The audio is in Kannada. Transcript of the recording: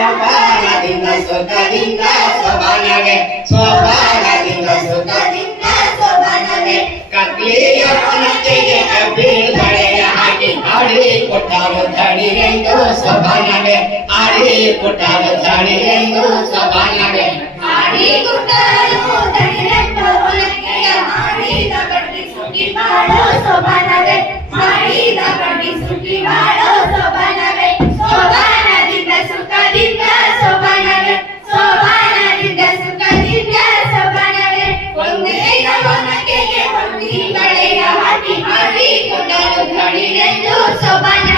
ಸೋಪಾನದಿಂದ ಸುಖದಿಂದ ಸೋಬಾನವೇ ಸೋಪಾನದಿಂದ ಸುಖದಿಂದ ಸೋಬಾನವೇ ಕತ್ಲಿಯ ಮನಸ್ಸಿಗೆ ಕಬ್ಬಿಣ ಬಳೆಯ ಹಾಕಿ ಆಡಿ ಕೊಟ್ಟಾರು ಧಣಿರೆಂದು ಸೋಬಾನವೇ ಆಡಿ ಕೊಟ್ಟಾರು ಧಣಿರೆಂದು ಸೋಬಾನವೇ ಆಡಿ ಕೊಟ್ಟಾರು ಧಣಿರೆಂದು ಒಲಕ್ಕೆಯ ಮಾಡಿದ ಬಡ್ಡಿ ಸುಖಿ ಬಾಳೋ ಸೋಬಾನವೇ ಮಾಡಿದ ಬಡ್ಡಿ ಸುಖಿ ಬಾಳೋ ಸೋಬಾನವೇ ಸೋಬಾನದಿಂದ ಸುಖದಿಂದ ಸೋಬಾನವೇ ಸೋಬಾನದಿಂದ ಸುಖದಿಂದ ಸೋಬಾನವೇ ಒಂದೇ ನವನಕೆಗೆ ಹೊಂದಿ ಬಳೆಯ ಹಾಕಿ ಹಾಡಿ ಕೊಟ್ಟರು ಧಣಿರೆಂದು ಸೋಬಾನ